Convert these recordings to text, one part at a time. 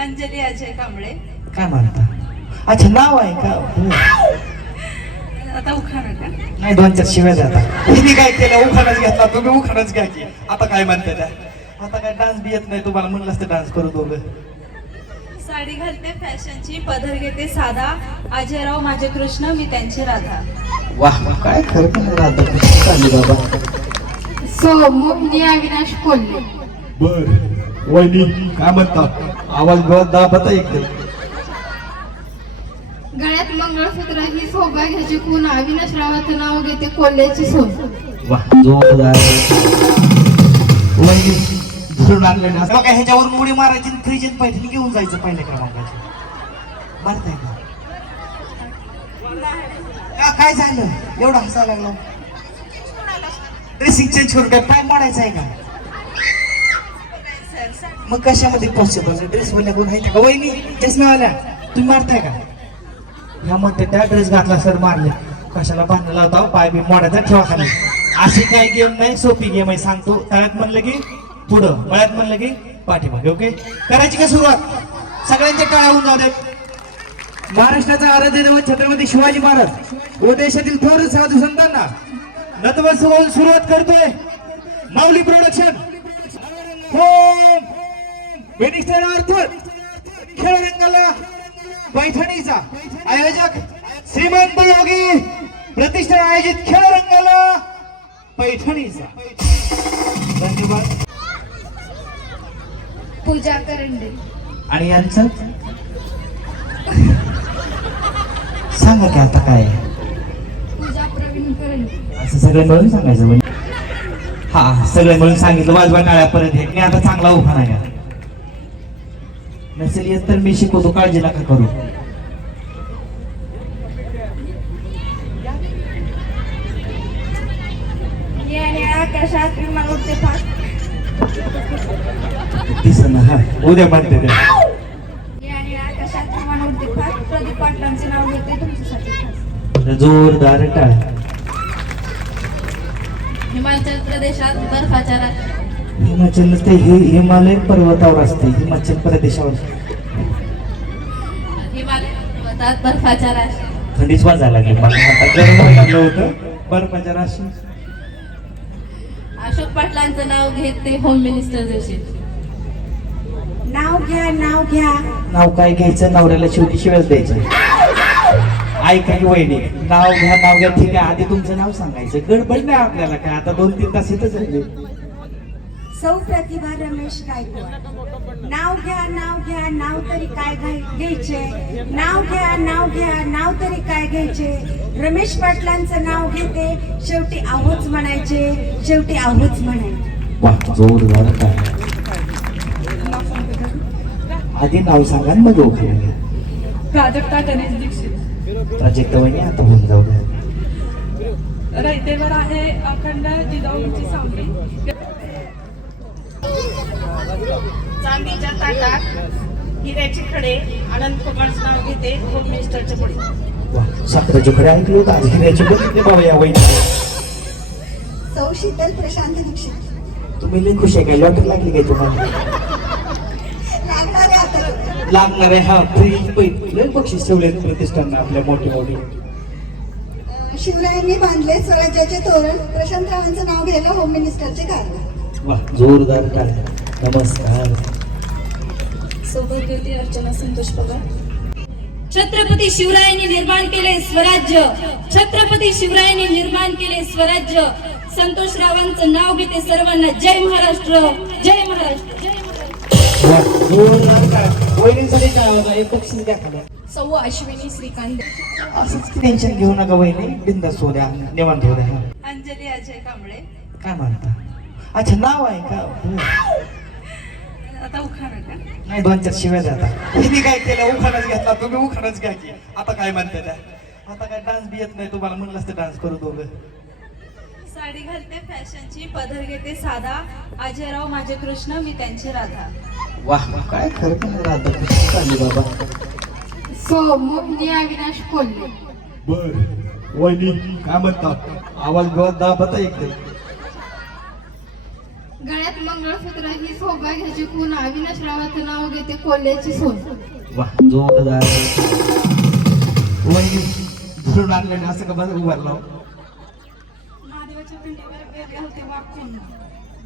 अंजली अजय कांबळे. काय म्हणता? अच्छा, नाव आहे का? आता उखाणा का? नाही, 2-4 शिव्या द्या आता. हिने काय केलं? उखाणच घेतला, तुम्ही उखाणच घ्या की. आता काय म्हणते त्या? आता काय डान्स बी येत नाही तुम्हाला, म्हणलं असतं डान्स करू दोघं. साडी घालते फॅशनची, पदर घेते साधा, अजयराव माझे कृष्ण मी त्यांची राधा. वाह, काय खरं नाही राहत चालली बाबा. मोहिनी अविनाश कोल्हे. बर, वहिनी काय म्हणतात? आवाज बहुत दाबता एकदम. गळ्यात मंगळसूत्र ही सौभाग्याची खून, अविनाश रावाचं नाव घेते कोल्ह्याची सोन. वाह, जोरदार. वहिनी धरून आणलेलं असं बघा, ह्याच्यावर उडी मारायची, फ्रीजन पैठणी घेऊन जायचं पहिल्या क्रमांकाची. मारताय का? काय झालं एवढं हसायला लागलं? ड्रेसिंग चेंज करून काय पाय मोडायचा आहे का? मग कशामध्ये पॉसिबल? ड्रेस वाल्या कोण आहे का? वहिनी चष्म्यावाल्या, तुम्ही मारताय का? ह्या म्हणते त्या ड्रेस घातला सर मारले. कशाला बांधला लावता? पाय बी मोडायचा, ठेवा खाली. अशी काय गेम नाही, सोपी गेम आहे. सांगतो, तळ्यात म्हणलं की पुढं, मळ्यात म्हणलं की पाठीमागे. ओके, करायची का सुरुवात? सगळ्यांच्या टाळ्या होऊन जाऊ देत. महाराष्ट्राचा आराध्य दैवत छत्रपती शिवाजी महाराज व देशातील थोर साधू संतांना नतमस्तक सुरुवात करतोय माऊली प्रोडक्शन. खेळ रंगाला पैठणीचा आयोजक श्रीमंत योगी प्रतिष्ठान आयोजित खेळ रंगाला पैठणीचा. धन्यवाद. पूजा करंडे. आणि यांचं सांगा की आता काय? पूजा प्रवीण करंडे. असं सगळं मिळून सांगायचं म्हणजे? हा, सगळं मिळून सांगितलं. वाजवा टाळ्यापर्यंत. हे मी आता चांगला उखाणा घ्या. नसेल येत तर मी शिकवतो, काळजी नका करू. आकाशात विमान उडते फास्ट. दिसना. हा, उद्या म्हणते ते. आकाशात विमान उडते फास्ट. प्रदीप पाटलांचे नाव घेते तुमच्यासाठी खास. जोरदार टाळ. हिमाचल प्रदेशात बर्फाच्या रात्री. हिमाचल ते हिमालय पर्वतावर असते. हिमाचल प्रदेशावर हिमालय पर्वतात बर्फाच्या राशी. थंडीच वाजायला लागली. मला आता गरम व्हायला लागलं होतं. बर्फाच्या राशी. अशोक पाटलांचं नाव घेते होम मिनिस्टर जोशी. नाव घ्या, नाव घ्या. नाव काय घ्यायचं? नवऱ्याला शेवटी शिवाय द्यायचं. ऐका की वहिनी, नाव घ्या, नाव घ्या. ठीक आहे, आधी तुमचं नाव सांगायचं. गडबड नाही आपल्याला काय, आता 2-3 तास इथंच आहे. सौ प्रतिभा रमेश गायकवाड. नाव घ्या, नाव घ्या, नाव तरी काय घ्यायचे? नाव घ्या, नाव घ्या, नाव तरी काय घ्यायचे? रमेश पाटलांचं नाव घेते, शेवटी आहोच म्हणायचे, शेवटी आहोच म्हणायचे. वाह, जोरदार टाळ. आधी नाव सांगा आणि मग ओळखायला घ्या. प्राजक्ता गणेश दीक्षित. प्राजक्ता वहिनी आता होऊन जाऊ द्या. रयतेवर आहे अखंड जिजाऊची सावली. चांदीच्या ताटात हिऱ्याचे खडे, आनंद कुमारचं नाव घेते होम मिनिस्टरच्या पुढे. वाह, साखरेचे खडे ऐकले होते, आज हिऱ्याचे बघितले बाबा या वहिनी. सौ शीतल प्रशांत दीक्षित. तुम्ही लई खुश आहे काय? लॉटरी लागली काय तुम्हाला? लागणार आहे. हा, फ्री बक्षीस ठेवले प्रतिष्ठान आपल्या मोठी मोठी. शिवरायांनी बांधले स्वराज्याचे तोरण, प्रशांतरावांचं नाव घ्यायला होम मिनिस्टरचे कारण. वाह, जोरदार टाळ. नमस्कार. सौभाग्यवती अर्चना संतोष पवार. छत्रपती शिवरायांनी निर्माण केले स्वराज्य. छत्रपती शिवरायांनी निर्माण केले स्वराज्य. संतोष रावांचं नाव घेते सर्वांना. जय महाराष्ट्र, जय महाराष्ट्र, जय महाराष्ट्र. वाह, जोरदार टाळ. वहिनीसाठी काय होता? एक बक्षीस द्या खाली. सौ अश्विनी श्रीकांत. असंच टेन्शन घेऊ नका वहिनी, बिंदास होऊ द्या, निवांत होऊ द्या. अंजली अजय कांबळे. काय म्हणता? अच्छा, नाव आहे का? आता उखाणा का? नाही, 2-4 शिव्या द्या आता. हिने काय केलं? उखाणच घेतला, तुम्ही उखाणच घ्या की. आता काय म्हणते त्या? आता काय डान्स बी येत नाही तुम्हाला, म्हणलं असतं डान्स करू दोघं. साडी घालते फॅशनची, पदर घेते साधा, अजयराव माझे कृष्ण मी त्यांची राधा. वाह, काय खरं नाही राहत चालली बाबा. मोहिनी अविनाश कोल्हे. बर, वहिनी काय म्हणतात? आवाज बहुत दाबता एकदम. गळ्यात मंगळ पुत्र ही सौभाग्याची खून अविनाश रावाचं नाव घेते कोल्ह्याची सोन. वा जोरदार. वहिनी धरून आणलेलं असं का बस उभारला महादेवाच्या पिंडीवर गेले होते वाकून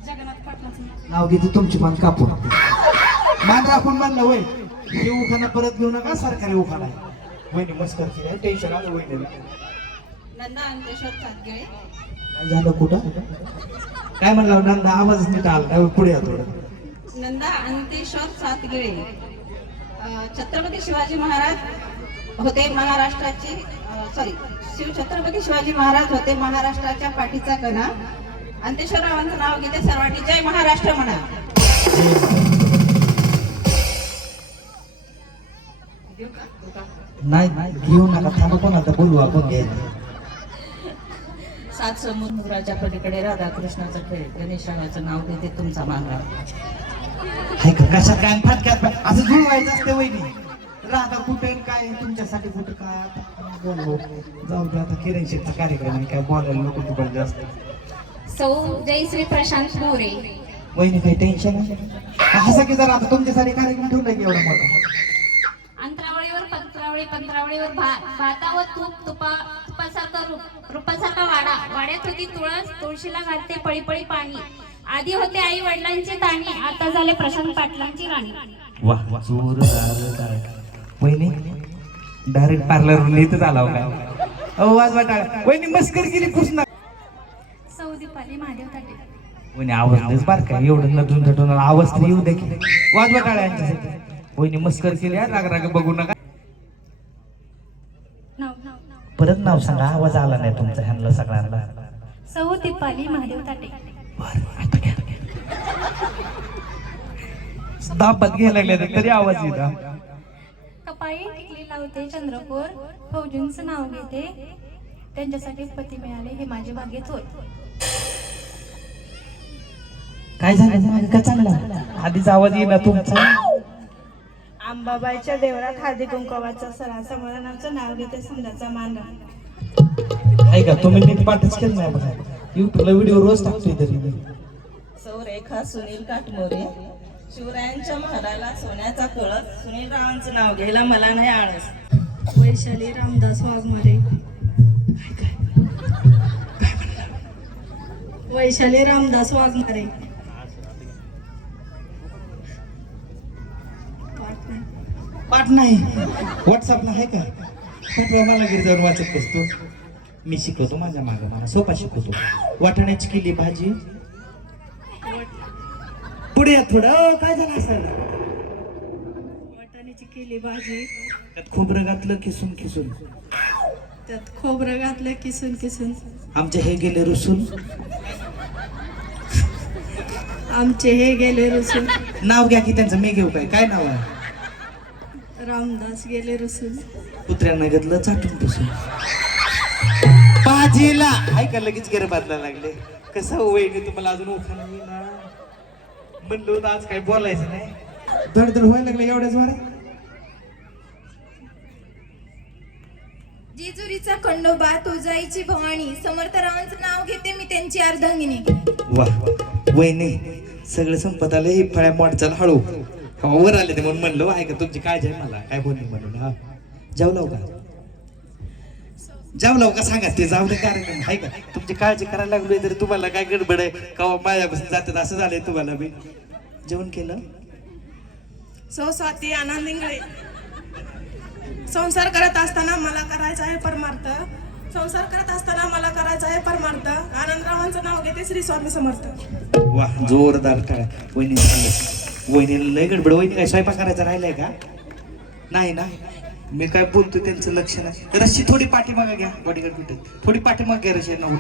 जगन्नाथ पाटलाचं नाव घेते तुमची मान कापून मान राखून मानलं वय हे उखाणा परत घेऊ नका सरकारी उखाणा आहे. वहिनी मस्त करते टेन्शन आलं वहिनीला. नंदा अंतेश्वर सातगळे. काय झालं कुठं काय म्हणलं नंदा आवाजच नीट आला काय पुढे या थोडं. नंदा अंतेश्वर सातगळे. छत्रपती शिवाजी महाराज होते महाराष्ट्राचे छत्रपती शिवाजी महाराज होते महाराष्ट्राच्या पाठीचा कणा. अंतेश्वररावांचं नाव घेते सर्वांनी जय महाराष्ट्र म्हणा. नाही घेऊ नका थांबा कोणाला बोलू आपण घ्यायचं. सात समुद्राच्या पलीकडे राधाकृष्णाचा खेळ गणेशरावाचं नाव घेते तुमचा मांगा. हाय का कशात काय फाटक्यात असं जुळवायचं असते वहिनी. राधा कुठे काय तुमच्यासाठी कुठे काय आता बोलू जाऊ दे आता किरण शेठचा कार्यक्रम आहे काय बोलायला नको तुम्हाला जास्त. सौ जयश्री प्रशांत मोरे. वहिनी काही टेन्शन आहे असं की जरा आता तुमच्यासाठी कार्यक्रम ठेवलाय की एवढा मोठा. अंतरावळीवर पंतरावळीवर भातावर तुपासारखा रूपासारखा वाड्यात होती तुळस, तुळशीला घालते पळी पळी पाणी. आधी होते आई वडिलांचे ताणी, आता झाले प्रशांत पाटलांची राणी. वाह जोरदार. वहिनी डायरेक्ट पार्लर इथंच आला काय आवाज वाटा वहिनी मस्कर केली पुसना. सौदीपाली महादेव ताटे. वहिनी आवाज बार काय एवढं नटून नटून आवाज तर येऊ दे की वाज वाटाळा यांच्यासाठी. वहिनी मस्कर केली राग राग बघू नका. परत नाव सांगा आवाज आला नाही तुमचा ह्यांना सगळ्यांना. सौदीपाली महादेव ताटे. दाबात घ्यायला लागले तरी आवाज येत. कपाळी टिकली लावते चंद्रकोर, फौजींचं नाव घेते त्यांच्यासाठी पती मिळाले हे माझे भाग्य थोर. काय झालं का चांगला आधीच आवाज येईना तुमचा. अंबाबाईच्या देवळात हळदी कुंकवाचा सरा समाधानाचं नाव घेते समजाचा मान. आहे का तुम्ही नीट पाठच केलं नाही बघा युट्यूबला व्हिडिओ रोज टाकतोय तरी. सौरेखा सुनील काटमोरे. शिवरायांच्या महालाला सोन्याचा कळस, सुनील रावांचं नाव घ्यायला मला नाही आळस. वैशाली रामदास वाघमारे. वैशाली रामदास वाघमारे. पाठ नाही व्हॉट्सअपला आहे का पाठवा मला घरी जाऊन वाचत बसतो. मी शिकवतो माझ्या मागं मला सोपा शिकवतो. वाटाण्याची केली भाजी पुढे या थोडं काय झालं असं. वाटाण्याची केली भाजी त्यात खोबरं घातलं किसून किसून. त्यात खोबरं घातलं किसून किसून. आमचे हे गेले रुसून. आमचे हे गेले रुसून. नाव घ्या की त्यांचं मी घेऊ काय काय नाव आहे. रामदास गेले रुसून. कुत्र्यांना घेतलं चाटून पुसून. भाजीला ऐका लगेच गेरे बांधायला लागले. कसं वहिनी तुम्हाला अजून ओळखा नाही ना म्हणलं होतं आज काय बोलायचं नाही. धडधड व्हायला लागलं एवढ्याच वारा. जेजुरीचा खंडोबा, तुळजाईची भवानी, समर्थरावांचं नाव घेते मी त्यांची अर्धांगिनी. वा वहिनी सगळं संपत आलं ही फळ्या मोडचाल हळू वर आले ते म्हणून म्हणलं ऐका तुमची काळजी आहे मला काय बोलली म्हणून. हा जाऊ का सांगा ते जाऊ दे कार्यक्रम आहे का. तुमची काळजी करायला लागलोय तरी तुम्हाला काय गडबड आहे का माझ्यापासून जातात असं झालंय तुम्हाला. मी जेवण केलं. सौ स्वाती आनंद इंगळे. संसार करत असताना मला करायचा आहे परमार्थ. संसार करत असताना मला करायचा आहे परमार्थ. आनंदरावांचं नाव घेते श्री स्वामी समर्थ. वा जोरदार काय वहिनी सांगत. वहिनीला लय गडबड. वहिनी काय स्वयंपाक करायचा राहिलाय का नाही ना. मी काय बोलतो त्यांचं लक्ष नाही. रस्सी थोडी पाठीमागे घ्या बॉडीगार्ड भेटत थोडी पाठीमागे घ्या रशी